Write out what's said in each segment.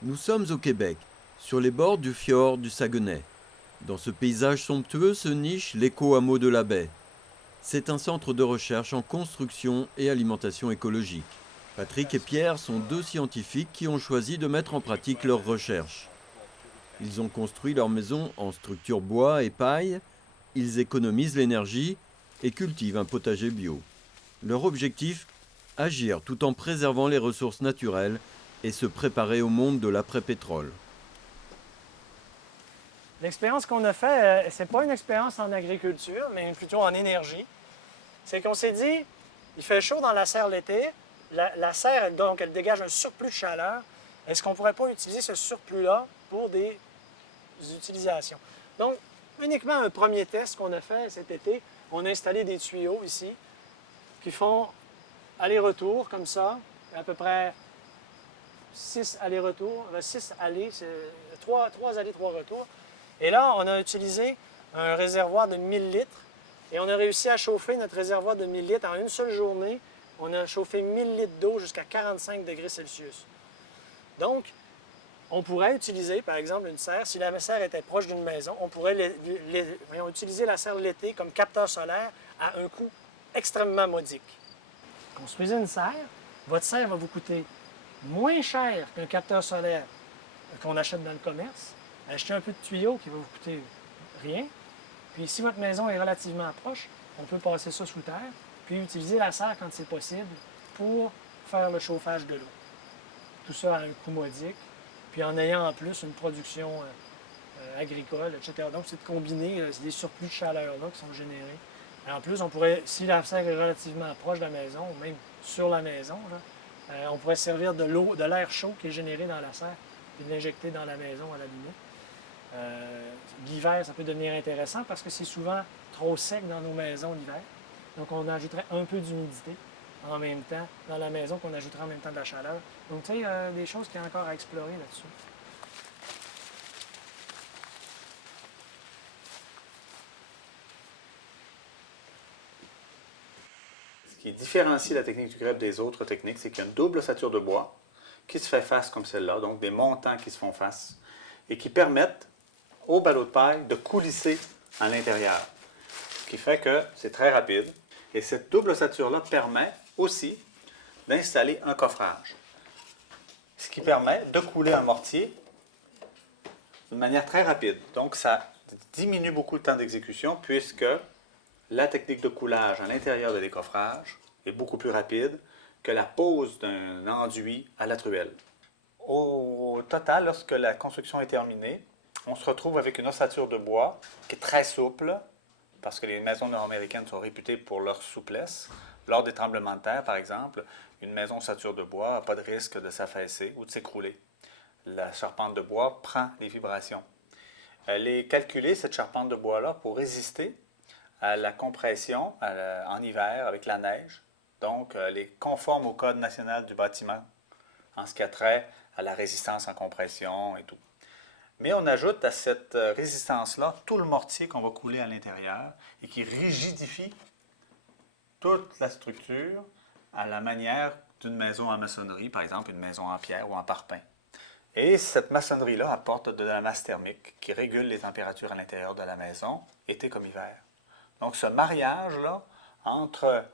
Nous sommes au Québec, sur les bords du fjord du Saguenay. Dans ce paysage somptueux se niche l'éco-hameau de la baie. C'est un centre de recherche en construction et alimentation écologique. Patrick et Pierre sont deux scientifiques qui ont choisi de mettre en pratique leurs recherches. Ils ont construit leur maison en structure bois et paille, ils économisent l'énergie et cultivent un potager bio. Leur objectif, agir tout en préservant les ressources naturelles et se préparer au monde de l'après-pétrole. L'expérience qu'on a faite, c'est pas une expérience en agriculture, mais plutôt en énergie. C'est qu'on s'est dit, il fait chaud dans la serre l'été, la serre, donc, elle dégage un surplus de chaleur. Est-ce qu'on ne pourrait pas utiliser ce surplus-là pour des utilisations? Donc, uniquement un premier test qu'on a fait cet été, on a installé des tuyaux ici qui font aller-retour comme ça, à peu près 6 allers-retours, 6 allées, 3 allées, 3 retours. Et là, on a utilisé un réservoir de 1000 litres et on a réussi à chauffer notre réservoir de 1000 litres en une seule journée. On a chauffé 1000 litres d'eau jusqu'à 45 degrés Celsius. Donc, on pourrait utiliser, par exemple, une serre. Si la serre était proche d'une maison, on pourrait utiliser la serre l'été comme capteur solaire à un coût extrêmement modique. Construisez une serre, votre serre va vous coûter moins cher qu'un capteur solaire qu'on achète dans le commerce. Achetez un peu de tuyau qui va vous coûter rien. Puis si votre maison est relativement proche, on peut passer ça sous terre, puis utiliser la serre quand c'est possible pour faire le chauffage de l'eau. Tout ça à un coût modique, puis en ayant en plus une production agricole, etc. Donc c'est de combiner des surplus de chaleur-là qui sont générés. Et en plus, on pourrait, si la serre est relativement proche de la maison, ou même sur la maison, là, on pourrait servir de l'eau, de l'air chaud qui est généré dans la serre, et de l'injecter dans la maison à la limite. L'hiver, ça peut devenir intéressant parce que c'est souvent trop sec dans nos maisons l'hiver. Donc, on ajouterait un peu d'humidité en même temps dans la maison qu'on ajouterait en même temps de la chaleur. Donc, tu sais, des choses qu'il y a encore à explorer là-dessus. Ce qui différencie la technique du grèbe des autres techniques, c'est qu'il y a une double ossature de bois qui se fait face comme celle-là, donc des montants qui se font face, et qui permettent au ballot de paille de coulisser à l'intérieur. Ce qui fait que c'est très rapide. Et cette double ossature-là permet aussi d'installer un coffrage. Ce qui permet de couler un mortier de manière très rapide. Donc ça diminue beaucoup le temps d'exécution puisque la technique de coulage à l'intérieur de décoffrage est beaucoup plus rapide que la pose d'un enduit à la truelle. Au total, lorsque la construction est terminée, on se retrouve avec une ossature de bois qui est très souple, parce que les maisons nord-américaines sont réputées pour leur souplesse. Lors des tremblements de terre, par exemple, une maison ossature de bois n'a pas de risque de s'affaisser ou de s'écrouler. La charpente de bois prend les vibrations. Elle est calculée, cette charpente de bois-là, pour résister à la compression en hiver avec la neige. Donc, elle est conforme au Code national du bâtiment en ce qui a trait à la résistance en compression et tout. Mais on ajoute à cette résistance-là tout le mortier qu'on va couler à l'intérieur et qui rigidifie toute la structure à la manière d'une maison en maçonnerie, par exemple une maison en pierre ou en parpaing. Et cette maçonnerie-là apporte de la masse thermique qui régule les températures à l'intérieur de la maison, été comme hiver. Donc ce mariage-là entre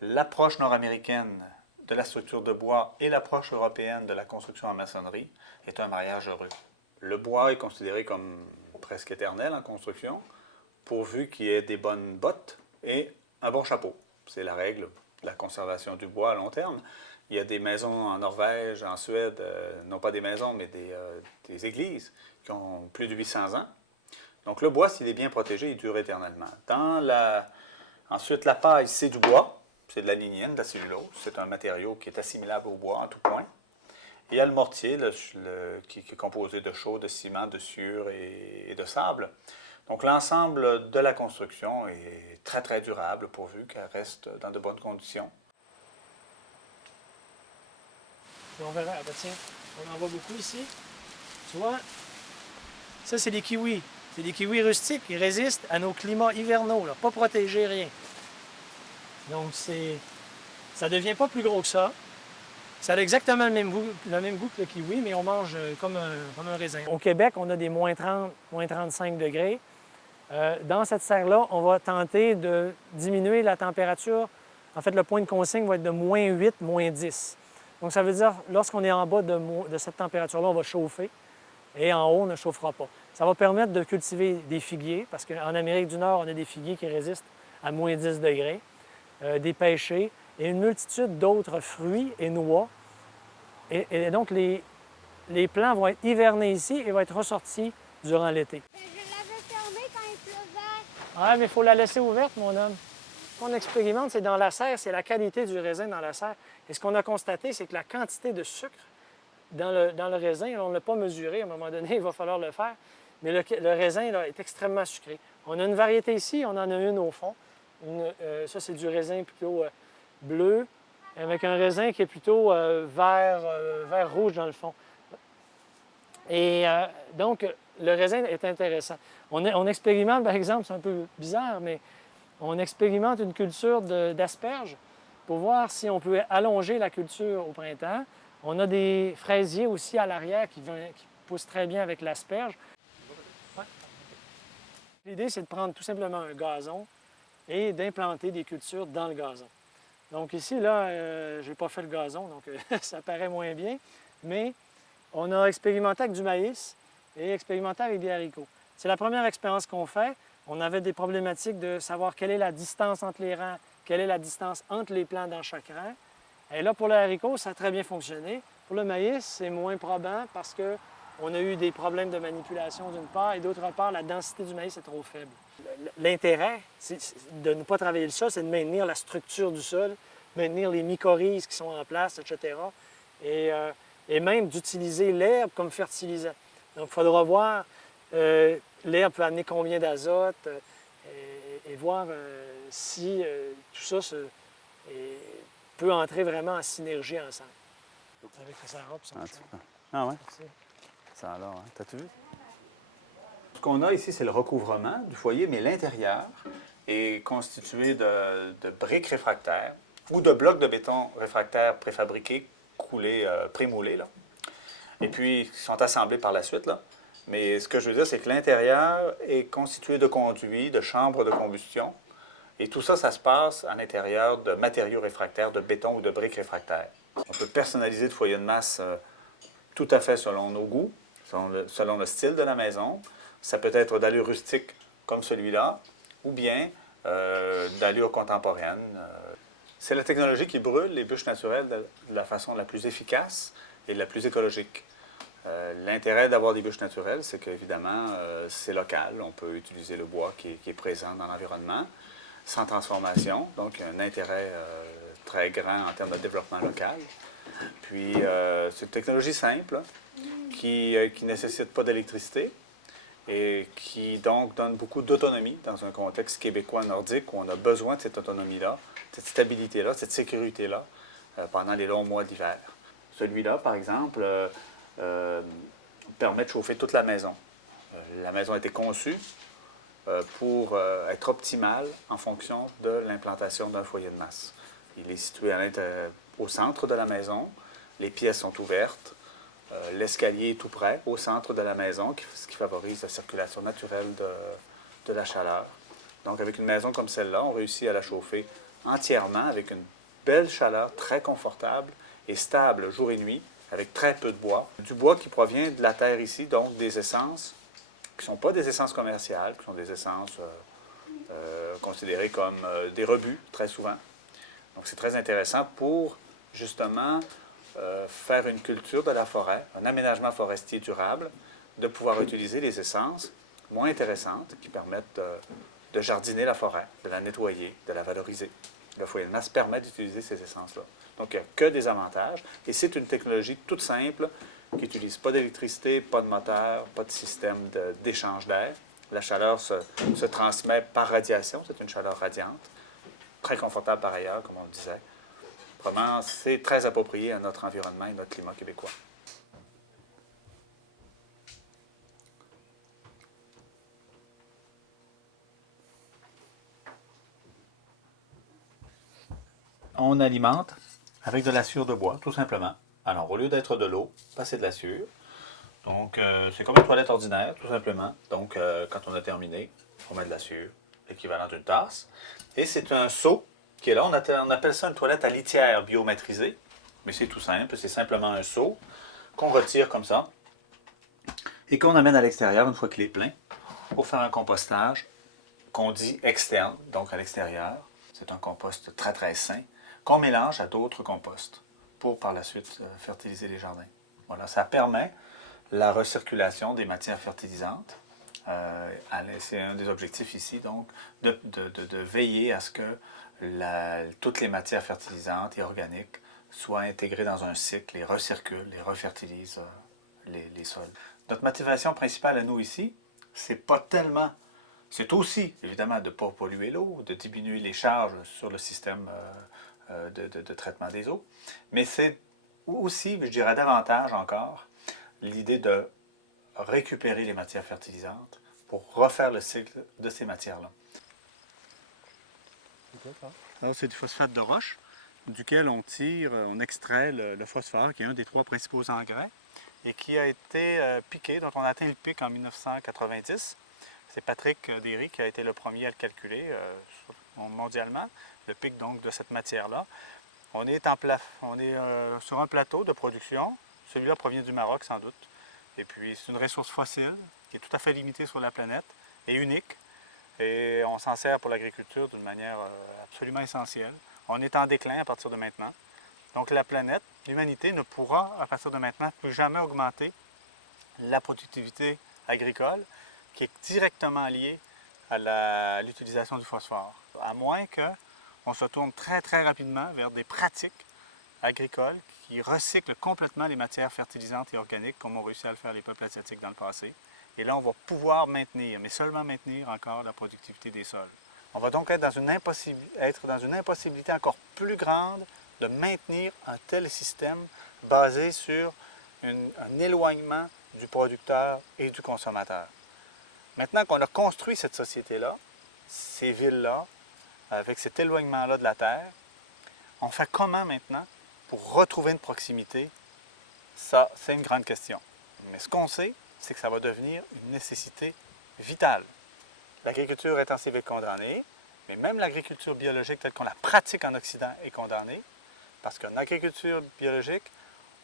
l'approche nord-américaine de la structure de bois et l'approche européenne de la construction en maçonnerie est un mariage heureux. Le bois est considéré comme presque éternel en construction, pourvu qu'il y ait des bonnes bottes et un bon chapeau. C'est la règle de la conservation du bois à long terme. Il y a des maisons en Norvège, en Suède, non pas des maisons, mais des églises qui ont plus de 800 ans. Donc le bois, s'il est bien protégé, il dure éternellement. Ensuite, la paille, c'est du bois, c'est de la lignine, de la cellulose. C'est un matériau qui est assimilable au bois en tout point. Il y a le mortier qui est composé de chaux, de ciment, de sciure et de sable. Donc l'ensemble de la construction est très très durable pourvu qu'elle reste dans de bonnes conditions. Et on verra, ah ben tiens, on en voit beaucoup ici. Tu vois, ça c'est des kiwis. C'est des kiwis rustiques qui résistent à nos climats hivernaux, là, pas protégés, rien. Donc ça ne devient pas plus gros que ça. Ça a exactement le même goût que le kiwi, mais on mange comme un raisin. Au Québec, on a des moins 30, moins 35 degrés. Dans cette serre-là, on va tenter de diminuer la température. En fait, le point de consigne va être de moins 8, moins 10. Donc, ça veut dire, lorsqu'on est en bas de cette température-là, on va chauffer et en haut, on ne chauffera pas. Ça va permettre de cultiver des figuiers, parce qu'en Amérique du Nord, on a des figuiers qui résistent à moins 10 degrés, des pêchers et une multitude d'autres fruits et noix. Et donc, les plants vont être hivernés ici et vont être ressortis durant l'été. Je l'avais fermée quand il pleuvait. Ah, mais il faut la laisser ouverte, mon homme. Ce qu'on expérimente, c'est dans la serre, c'est la qualité du raisin dans la serre. Et ce qu'on a constaté, c'est que la quantité de sucre dans le raisin, on ne l'a pas mesuré. À un moment donné, il va falloir le faire. Mais le raisin là, est extrêmement sucré. On a une variété ici, on en a une au fond. Ça, c'est du raisin plutôt bleu, avec un raisin qui est plutôt vert rouge dans le fond. Et donc, le raisin est intéressant. On expérimente, par exemple, c'est un peu bizarre, mais on expérimente une culture d'asperges pour voir si on peut allonger la culture au printemps. On a des fraisiers aussi à l'arrière qui poussent très bien avec l'asperge. Ouais. L'idée, c'est de prendre tout simplement un gazon et d'implanter des cultures dans le gazon. Donc ici, là, je n'ai pas fait le gazon, donc ça paraît moins bien, mais on a expérimenté avec du maïs et expérimenté avec des haricots. C'est la première expérience qu'on fait. On avait des problématiques de savoir quelle est la distance entre les rangs, quelle est la distance entre les plants dans chaque rang. Et là, pour le haricot, ça a très bien fonctionné. Pour le maïs, c'est moins probant parce qu'on a eu des problèmes de manipulation d'une part et d'autre part, la densité du maïs est trop faible. L'intérêt de ne pas travailler le sol, c'est de maintenir la structure du sol, maintenir les mycorhizes qui sont en place, etc. Et même d'utiliser l'herbe comme fertilisant. Donc, il faudra voir l'herbe peut amener combien d'azote et voir si tout ça peut entrer vraiment en synergie ensemble. Avec le Sahara, puis ça marche. Ah ouais? Merci. Ça alors, hein? T'as-tu vu? Ce qu'on a ici, c'est le recouvrement du foyer, mais l'intérieur est constitué de briques réfractaires ou de blocs de béton réfractaires préfabriqués, coulés, prémoulés, là. Et puis, qui sont assemblés par la suite, là. Mais ce que je veux dire, c'est que l'intérieur est constitué de conduits, de chambres de combustion. Et tout ça, ça se passe à l'intérieur de matériaux réfractaires, de béton ou de briques réfractaires. On peut personnaliser le foyer de masse tout à fait selon nos goûts, selon le style de la maison. Ça peut être d'allure rustique comme celui-là, ou bien d'allure contemporaine. C'est la technologie qui brûle les bûches naturelles de la façon la plus efficace et la plus écologique. L'intérêt d'avoir des bûches naturelles, c'est qu'évidemment, c'est local. On peut utiliser le bois qui est présent dans l'environnement, sans transformation, donc un intérêt très grand en termes de développement local. Puis, c'est une technologie simple qui ne nécessite pas d'électricité et qui donc donne beaucoup d'autonomie dans un contexte québécois nordique où on a besoin de cette autonomie-là, cette stabilité-là, cette sécurité-là pendant les longs mois d'hiver. Celui-là, par exemple, permet de chauffer toute la maison. La maison a été conçue pour être optimale en fonction de l'implantation d'un foyer de masse. Il est situé au centre de la maison, les pièces sont ouvertes, l'escalier est tout près, au centre de la maison, ce qui favorise la circulation naturelle de la chaleur. Donc, avec une maison comme celle-là, on réussit à la chauffer entièrement avec une belle chaleur très confortable et stable jour et nuit, avec très peu de bois. Du bois qui provient de la terre ici, donc des essences qui ne sont pas des essences commerciales, qui sont des essences considérées comme des rebuts, très souvent. Donc, c'est très intéressant pour, justement, faire une culture de la forêt, un aménagement forestier durable, de pouvoir utiliser les essences moins intéressantes qui permettent de jardiner la forêt, de la nettoyer, de la valoriser. Le foyer de masse permet d'utiliser ces essences-là. Donc, il n'y a que des avantages. Et c'est une technologie toute simple qui n'utilise pas d'électricité, pas de moteur, pas de système d'échange d'air. La chaleur se transmet par radiation. C'est une chaleur radiante. Très confortable par ailleurs, comme on le disait. Vraiment, c'est très approprié à notre environnement et notre climat québécois. On alimente avec de la sciure de bois, tout simplement. Alors, au lieu d'être de l'eau, passer de la sciure. Donc, c'est comme une toilette ordinaire, tout simplement. Donc, quand on a terminé, on met de la sciure, l'équivalent d'une tasse. Et c'est un seau qui est là. On appelle ça une toilette à litière biomaîtrisée. Mais c'est tout simple. C'est simplement un seau qu'on retire comme ça et qu'on amène à l'extérieur une fois qu'il est plein pour faire un compostage qu'on dit externe, donc à l'extérieur. C'est un compost très très sain qu'on mélange à d'autres composts pour par la suite fertiliser les jardins. Voilà, ça permet la recirculation des matières fertilisantes. C'est un des objectifs ici, donc, de veiller à ce que toutes les matières fertilisantes et organiques soient intégrées dans un cycle et recirculent et refertilisent les sols. Notre motivation principale à nous ici, c'est aussi évidemment de ne pas polluer l'eau, de diminuer les charges sur le système de traitement des eaux, mais c'est aussi, je dirais davantage encore, l'idée de récupérer les matières fertilisantes pour refaire le cycle de ces matières-là. Alors, c'est du phosphate de roche, duquel on extrait le phosphore, qui est un des 3 principaux engrais, et qui a été piqué, dont on a atteint le pic en 1990. C'est Patrick Derry qui a été le premier à le calculer mondialement, le pic donc de cette matière-là. On est sur un plateau de production. Celui-là provient du Maroc, sans doute. Et puis, c'est une ressource fossile qui est tout à fait limitée sur la planète et unique. Et on s'en sert pour l'agriculture d'une manière absolument essentielle. On est en déclin à partir de maintenant. Donc, la planète, l'humanité ne pourra, à partir de maintenant, plus jamais augmenter la productivité agricole qui est directement liée à l'utilisation du phosphore. À moins qu'on se tourne très, très rapidement vers des pratiques agricoles qui recyclent complètement les matières fertilisantes et organiques comme ont réussi à le faire les peuples asiatiques dans le passé. Et là, on va pouvoir maintenir, mais seulement maintenir encore la productivité des sols. On va donc être dans une impossibilité encore plus grande de maintenir un tel système basé sur un éloignement du producteur et du consommateur. Maintenant qu'on a construit cette société-là, ces villes-là, avec cet éloignement-là de la Terre, on fait comment maintenant pour retrouver une proximité? Ça, c'est une grande question. Mais ce qu'on sait, c'est que ça va devenir une nécessité vitale. L'agriculture intensive est condamnée, mais même l'agriculture biologique telle qu'on la pratique en Occident est condamnée, parce qu'en agriculture biologique,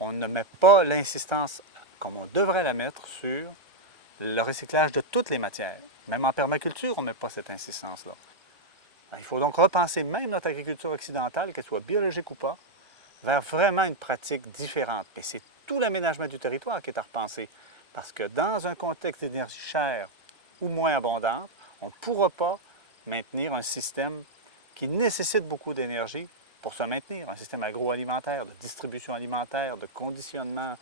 on ne met pas l'insistance comme on devrait la mettre sur le recyclage de toutes les matières. Même en permaculture, on ne met pas cette insistance-là. Il faut donc repenser même notre agriculture occidentale, qu'elle soit biologique ou pas, vers vraiment une pratique différente. Et c'est tout l'aménagement du territoire qui est à repenser. Parce que dans un contexte d'énergie chère ou moins abondante, on ne pourra pas maintenir un système qui nécessite beaucoup d'énergie pour se maintenir. Un système agroalimentaire, de distribution alimentaire, de conditionnement,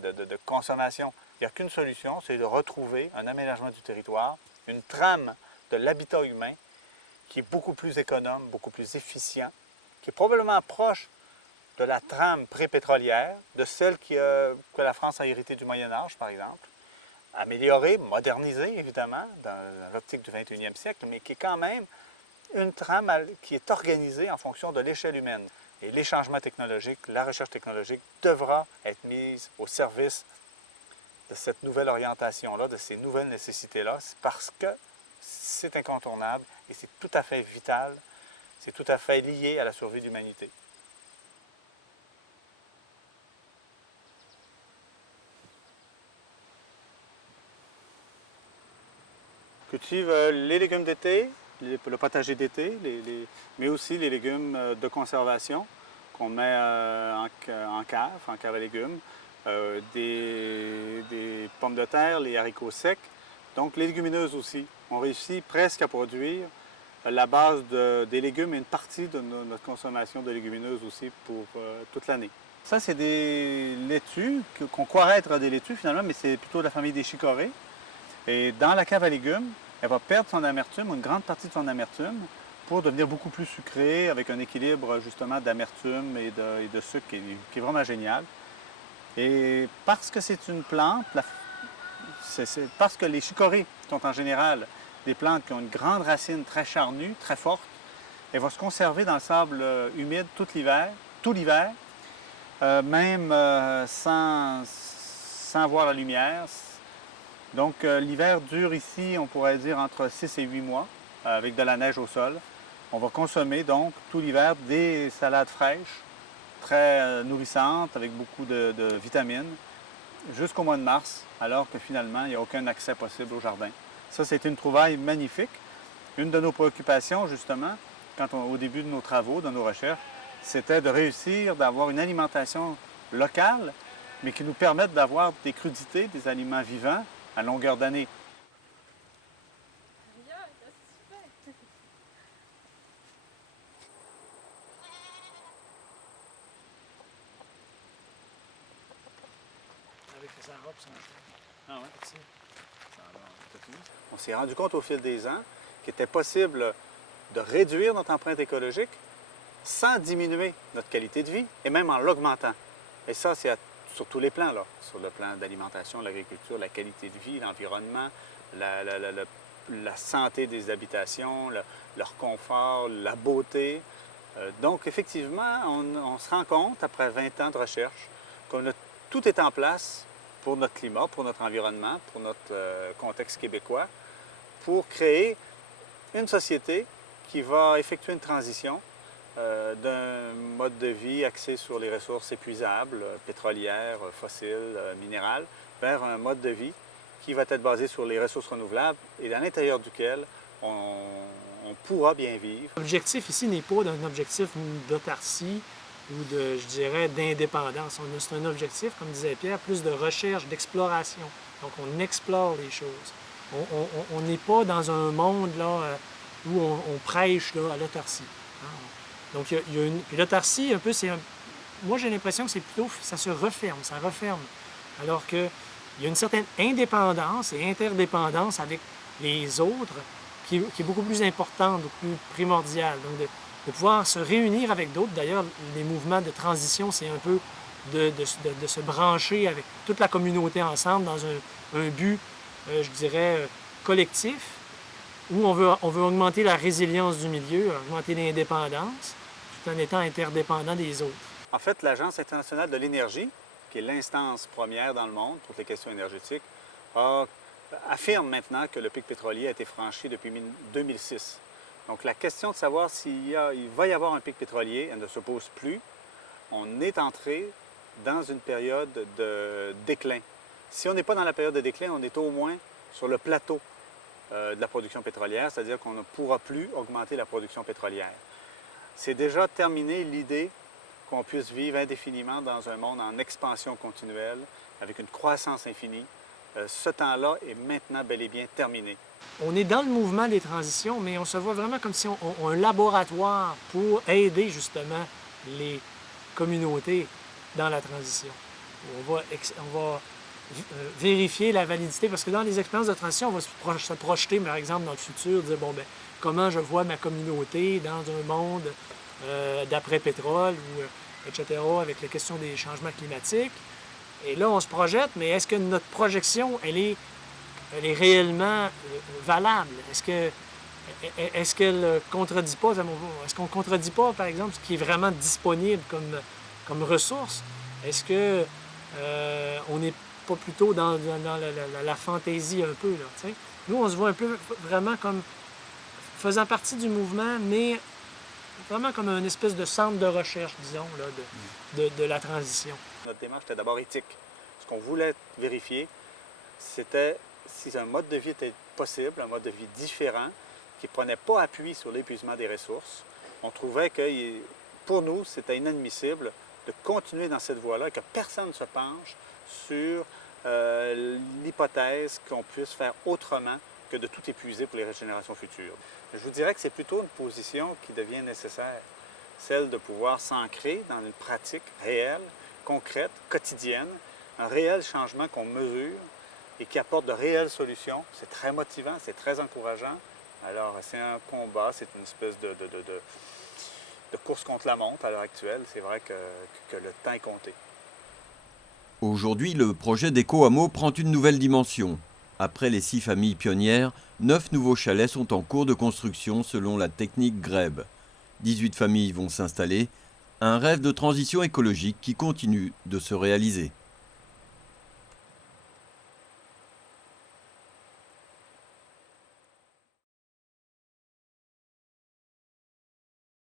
de consommation. Il n'y a qu'une solution, c'est de retrouver un aménagement du territoire, une trame de l'habitat humain qui est beaucoup plus économe, beaucoup plus efficient, qui est probablement proche de la trame pré-pétrolière, de celle que la France a héritée du Moyen Âge, par exemple, améliorée, modernisée, évidemment, dans l'optique du 21e siècle, mais qui est quand même une trame qui est organisée en fonction de l'échelle humaine. Et les changements technologiques, la recherche technologique devra être mise au service de cette nouvelle orientation-là, de ces nouvelles nécessités-là, parce que c'est incontournable et c'est tout à fait vital, c'est tout à fait lié à la survie de l'humanité. Cultive les légumes d'été, le potager d'été, mais aussi les légumes de conservation qu'on met en cave à légumes, des pommes de terre, les haricots secs, donc les légumineuses aussi. On réussit presque à produire la base des légumes et une partie de notre consommation de légumineuses aussi pour toute l'année. Ça, c'est des laitues qu'on croirait être des laitues finalement, mais c'est plutôt de la famille des chicorées. Et dans la cave à légumes, elle va perdre son amertume, une grande partie de son amertume, pour devenir beaucoup plus sucrée, avec un équilibre justement d'amertume et de sucre qui est vraiment génial. Et parce que c'est une plante, parce que les chicorées sont en général des plantes qui ont une grande racine très charnue, très forte, elle va se conserver dans le sable humide tout l'hiver tout l'hiver, même sans voir la lumière. Donc l'hiver dure ici, on pourrait dire, entre 6 et 8 mois, avec de la neige au sol. On va consommer donc tout l'hiver des salades fraîches, très nourrissantes, avec beaucoup de vitamines, jusqu'au mois de mars, alors que finalement, il n'y a aucun accès possible au jardin. Ça, c'est une trouvaille magnifique. Une de nos préoccupations, justement, au début de nos travaux, de nos recherches, c'était de réussir d'avoir une alimentation locale, mais qui nous permette d'avoir des crudités, des aliments vivants à longueur d'année. Avec sa robe, son Ah ouais. On s'est rendu compte au fil des ans qu'il était possible de réduire notre empreinte écologique sans diminuer notre qualité de vie et même en l'augmentant. Et ça, c'est sur tous les plans, là. Sur le plan d'alimentation, l'agriculture, la qualité de vie, l'environnement, la santé des habitations, leur confort, la beauté. Donc, effectivement, on se rend compte, après 20 ans de recherche, tout est en place pour notre climat, pour notre environnement, pour notre contexte québécois, pour créer une société qui va effectuer une transition d'un mode de vie axé sur les ressources épuisables, pétrolières, fossiles, minérales, vers un mode de vie qui va être basé sur les ressources renouvelables et à l'intérieur duquel on pourra bien vivre. L'objectif ici n'est pas d'un objectif d'autarcie ou je dirais, d'indépendance. C'est un objectif, comme disait Pierre, plus de recherche, d'exploration. Donc, on explore les choses. On n'est pas dans un monde là, où on prêche là, à l'autarcie. Donc, puis l'autarcie, un peu, moi, j'ai l'impression que c'est plutôt, ça se referme, ça referme. Alors qu'il y a une certaine indépendance et interdépendance avec les autres qui est beaucoup plus importante, beaucoup plus primordiale. Donc, de pouvoir se réunir avec d'autres. D'ailleurs, les mouvements de transition, c'est un peu de se brancher avec toute la communauté ensemble dans un but, je dirais, collectif, où on veut augmenter la résilience du milieu, augmenter l'indépendance, tout en étant interdépendant des autres. En fait, l'Agence internationale de l'énergie, qui est l'instance première dans le monde pour les questions énergétiques, affirme maintenant que le pic pétrolier a été franchi depuis 2006. Donc, la question de savoir il va y avoir un pic pétrolier, elle ne se pose plus. On est entré dans une période de déclin. Si on n'est pas dans la période de déclin, on est au moins sur le plateau de la production pétrolière, c'est-à-dire qu'on ne pourra plus augmenter la production pétrolière. C'est déjà terminé l'idée qu'on puisse vivre indéfiniment dans un monde en expansion continuelle, avec une croissance infinie. Ce temps-là est maintenant bel et bien terminé. On est dans le mouvement des transitions, mais on se voit vraiment comme si on un laboratoire pour aider justement les communautés dans la transition. On va vérifier la validité, parce que dans les expériences de transition, on va se projeter, par exemple, dans le futur, dire, bon, ben comment je vois ma communauté dans un monde d'après-pétrole, etc., avec la question des changements climatiques. Et là, on se projette, mais est-ce que notre projection, elle est réellement valable? Est-ce qu'elle ne contredit pas? Est-ce qu'on ne contredit pas, par exemple, ce qui est vraiment disponible comme ressource? Est-ce que on n'est pas plutôt dans la fantaisie un peu, là, t'sais? Nous, on se voit un peu vraiment comme faisant partie du mouvement, mais vraiment comme une espèce de centre de recherche, disons, là, de la transition. Notre démarche était d'abord éthique. Ce qu'on voulait vérifier, c'était si un mode de vie était possible, un mode de vie différent, qui ne prenait pas appui sur l'épuisement des ressources. On trouvait que, pour nous, c'était inadmissible de continuer dans cette voie-là et que personne ne se penche sur l'hypothèse qu'on puisse faire autrement que de tout épuiser pour les générations futures. Je vous dirais que c'est plutôt une position qui devient nécessaire, celle de pouvoir s'ancrer dans une pratique réelle, concrète, quotidienne, un réel changement qu'on mesure et qui apporte de réelles solutions. C'est très motivant, c'est très encourageant. Alors, c'est un combat, c'est une espèce de course contre la montre à l'heure actuelle. C'est vrai que le temps est compté. Aujourd'hui, le projet d'Éco-Hameau prend une nouvelle dimension. Après les 6 familles pionnières, 9 nouveaux chalets sont en cours de construction selon la technique GREB. 18 familles vont s'installer. Un rêve de transition écologique qui continue de se réaliser.